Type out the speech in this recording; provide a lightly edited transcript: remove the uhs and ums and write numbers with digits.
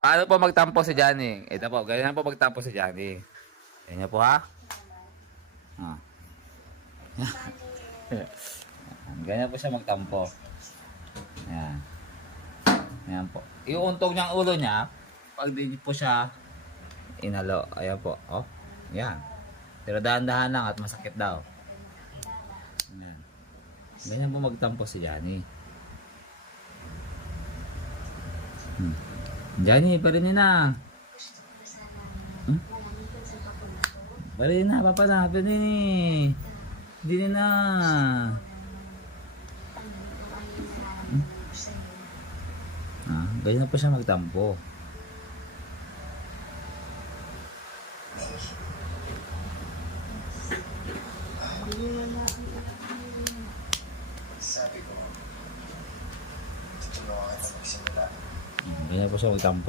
Paano po magtampo si Johnny? Ito po, ganyan po magtampo si Johnny. Ganyan po ha. Ah. Ganyan po siya magtampo. Ayan. Ayan po. Iuuntog niya ang ulo niya. Pag di po siya inalo. Ayan po. Oh. Ayan. Pero dahan-dahan lang at masakit daw. Ayan. Ganyan po magtampo si Johnny. Johnny, parinin na. Parinin na, papa na. Parinin. Hindi na. Ganyan po siya magtampo. Sabi ko, tutulungan ka magsimula. Ganyan po siya magtampo.